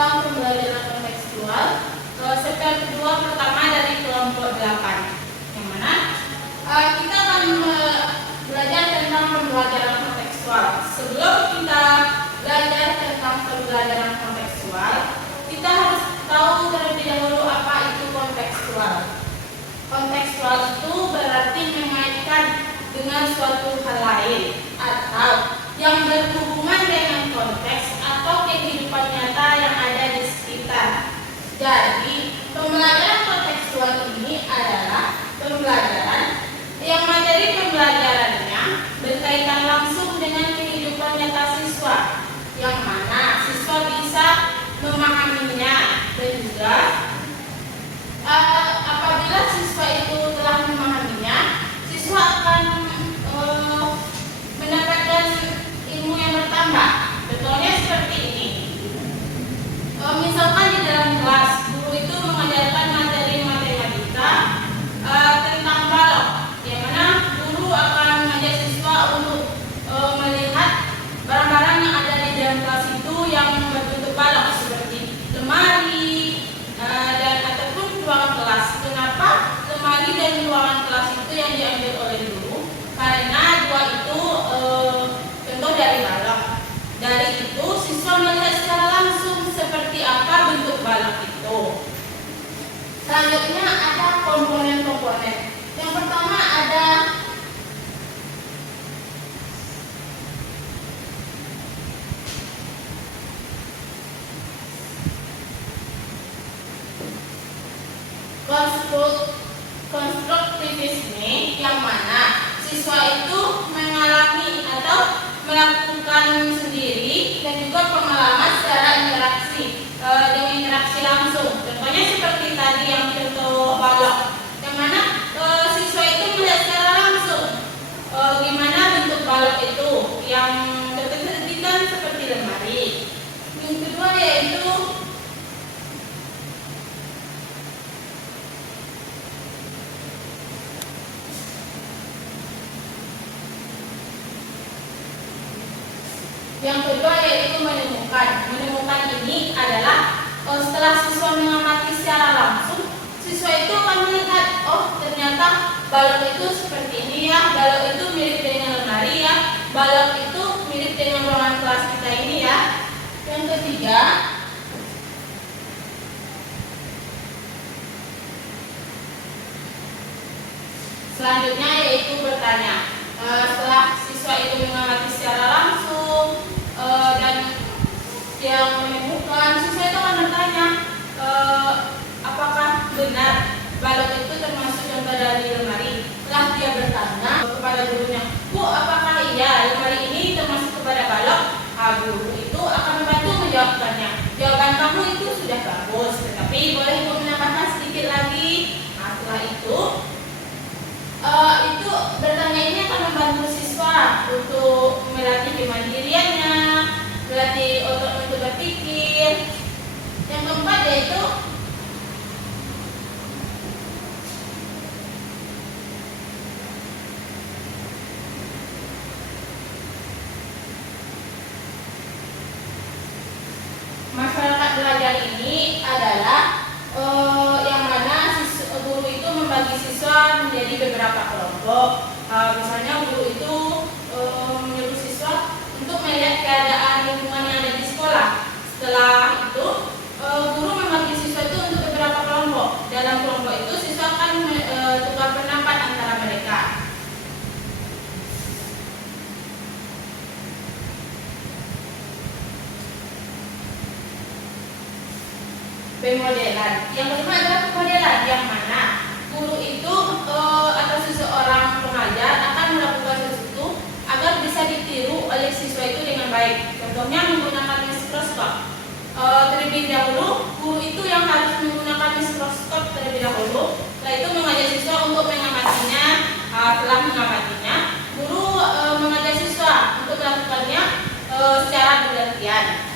tentang pembelajaran kontekstual. Step kedua pertama dari kelompok 8, yang mana kita akan belajar tentang pembelajaran kontekstual. Sebelum kita belajar tentang pembelajaran kontekstual, kita harus tahu terlebih dahulu apa itu kontekstual. Kontekstual itu berarti mengaitkan dengan suatu hal lain atau yang berhubungan dengan konteks atau kehidupan nyata yang ada di sekitar. Jadi, pembelajaran kontekstual ini adalah pembelajaran yang materi pembelajarannya berkaitan langsung dengan kehidupan nyata siswa, yang mana siswa bisa memahaminya dan juga apabila siswa itu telah memahaminya, siswa akan mendapatkan ilmu yang bertambah. Contohnya seperti ini. Misalkan di dalam kelas guru itu mengajarkan materi matematika tentang balok, yang mana guru akan mengajak siswa untuk melihat barang-barang yang ada di dalam kelas itu yang berbentuk balok seperti lemari dan ataupun ruangan kelas. Kenapa lemari dan ruangan kelas itu yang diambil oleh guru? Karena dua itu contoh dari balok. Dari itu siswa melihat secara langsung seperti apa bentuk balok itu. Selanjutnya ada komponen-komponen. Yang pertama ada konstruktivisme, yang mana siswa itu mengalami atau melakukan sendiri dan juga pengalaman secara interaksi dengan interaksi langsung. Contohnya seperti tadi yang contoh balok, yang mana siswa itu melihat secara langsung gimana bentuk balok itu yang tertedikan seperti lemari. Yang kedua yaitu menemukan. Menemukan ini adalah setelah siswa mengamati secara langsung, siswa itu akan melihat, oh ternyata balok itu seperti ini ya, balok itu mirip dengan lemari ya, balok itu mirip dengan ruangan kelas kita ini ya. Yang ketiga, selanjutnya yaitu bertanya. Setelah siswa itu mengamati secara langsung dan yang menemukan, siswa itu akan bertanya apakah benar balok itu termasuk contoh dari lemari. Setelah dia bertanya kepada gurunya, Bu, apakah iya lemari ini termasuk kepada balok? Guru itu akan membantu menjawabkannya. Jawaban kamu itu sudah bagus, tetapi boleh Ibu menambahkan sedikit lagi. Setelah itu bertanya ini akan membantu siswa untuk melatih kemandiriannya, melatih otot untuk berpikir. Yang keempat yaitu masyarakat belajar ini adalah yang mana guru itu membagi siswa menjadi beberapa kelompok. Misalnya guru itu menyuruh siswa untuk melihat keadaan lingkungan yang ada di sekolah. Setelah itu guru membagi siswa itu untuk beberapa kelompok. Dalam kelompok itu siswa akan tukar pendapat antara mereka. Pemodelan. Yang kedua adalah pemodelan, yang mana guru itu atau seseorang pengajar akan melakukan sesuatu agar bisa ditiru oleh siswa itu dengan baik. Contohnya menggunakan mikroskop. Terlebih dahulu guru itu yang harus menggunakan mikroskop terlebih dahulu. Setelah itu mengajak siswa untuk mengamatinya. Setelah mengamatinya, guru mengajak siswa untuk melakukannya secara bergantian.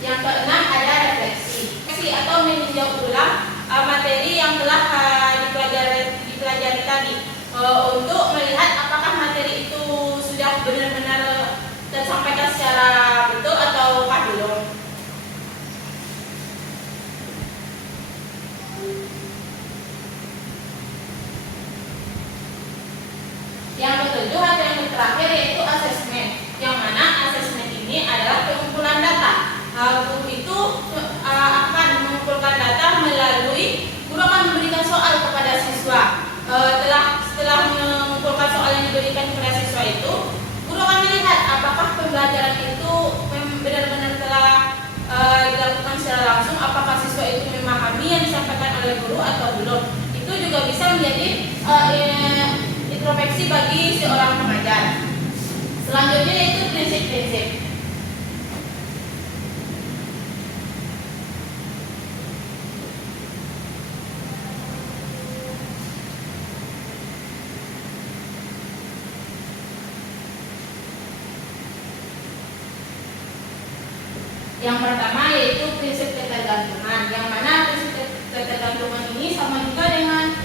Yang keenam ada refleksi atau meninjau ulang materi yang telah dipelajari tadi untuk melihat apakah Setelah mengumpulkan soal yang diberikan kepada siswa itu, guru akan melihat apakah pembelajaran itu benar-benar telah dilakukan secara langsung, apakah siswa itu memahami yang disampaikan oleh guru atau belum. Itu juga bisa menjadi introspeksi bagi seorang pengajar. Selanjutnya yaitu prinsip-prinsip. Yang pertama yaitu prinsip ketergantungan, yang mana prinsip ketergantungan ini sama juga dengan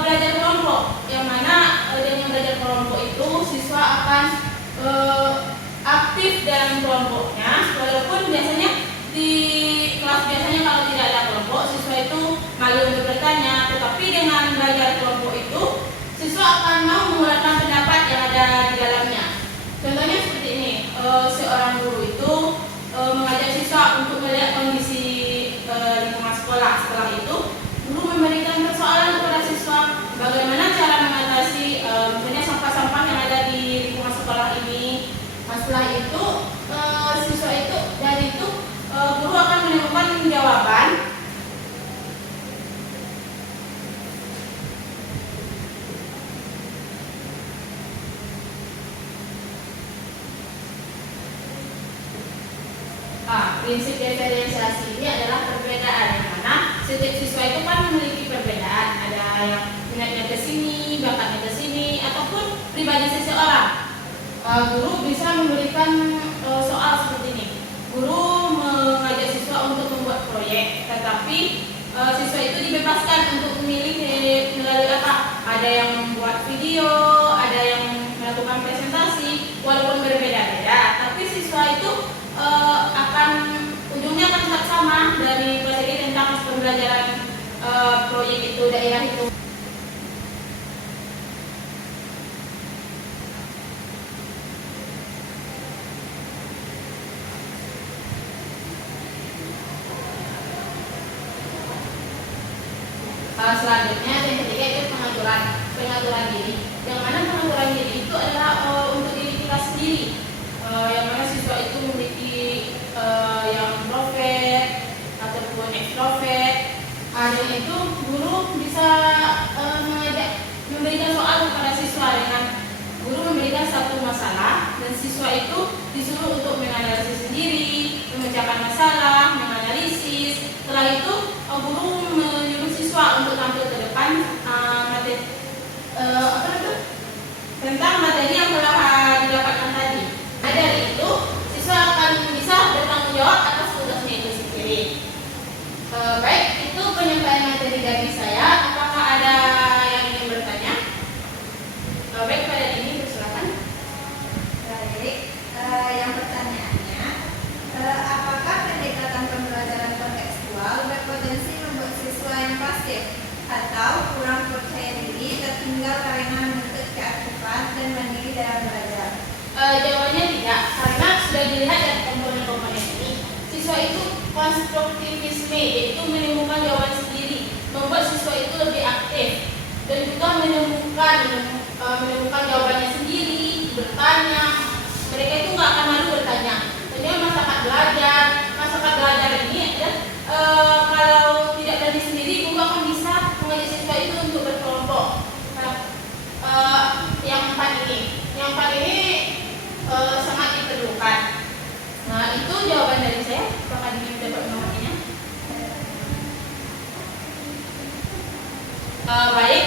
belajar kelompok, yang mana dengan belajar kelompok itu siswa akan aktif dalam kelompoknya, walaupun biasanya di kelas biasanya kalau tidak ada kelompok siswa itu malu untuk bertanya, tetapi dengan belajar kelompok itu siswa akan mau mengeluarkan pendapat yang ada di dalamnya. Contohnya seperti ini, seorang guru itu mengajak siswa untuk melihat kondisi lingkungan sekolah. Setelah itu, guru memberikan persoalan kepada siswa bagaimana cara mengatasi misalnya sampah-sampah yang ada di lingkungan sekolah ini. Setelah itu, siswa itu dari itu guru akan menemukan jawaban. Prinsip diferensiasi ini adalah perbedaan, yang mana setiap siswa itu kan memiliki perbedaan. Ada yang minatnya ke sini, bakatnya ke sini, ataupun pribadi seseorang. Guru bisa memberikan soal seperti ini. Guru mengajak siswa untuk membuat proyek, tetapi siswa itu dibebaskan untuk memilih melalui apa. Ada yang membuat video, ada yang melakukan presentasi, walaupun berbeda-beda, tapi siswa itu ujungnya akan tetap sama dari materi tentang pembelajaran proyek itu, daerah itu. Selanjutnya yang ketiga itu pengaturan diri, yang mana pengaturan diri itu adalah untuk diri kita sendiri, yang mana siswa itu memiliki yang introvert ataupun extrovert. Dan itu guru bisa memberikan soal kepada siswa dengan guru memberikan satu masalah dan siswa itu disuruh untuk menganalisis sendiri, memecahkan masalah, menganalisis. Setelah itu guru menyuruh siswa untuk tampil ke depan tentang materi yang telah didapatkan tadi. Dari itu siswa akan bisa bertanggung jawab atas tugasnya itu sendiri. Baik, itu penyampaian materi dari saya. Apakah ada yang ingin bertanya? Baik, pada ini silakan. Baik, yang pertanyaannya, apakah pendekatan pembelajaran kontekstual berpotensi membuat siswa yang pasif atau kurang percaya diri tertinggal karena menuntut keaktifan dan mandiri dalam belajar? Jawabannya tidak, karena sudah dilihat dari komponen-komponen ini, siswa itu konstruktivisme, yaitu menemukan jawaban sendiri, membuat siswa itu lebih aktif dan juga menemukan jawabannya sendiri, bertanya. Mereka itu nggak akan malu bertanya. Tentunya masyarakat belajar ini ya, kalau tidak berani sendiri, guru akan bisa mengajak siswa itu untuk berkelompok. Yang empat ini sangat diperlukan. Nah, itu jawaban dari saya. Apakah ingin dapat memahaminya? Baik.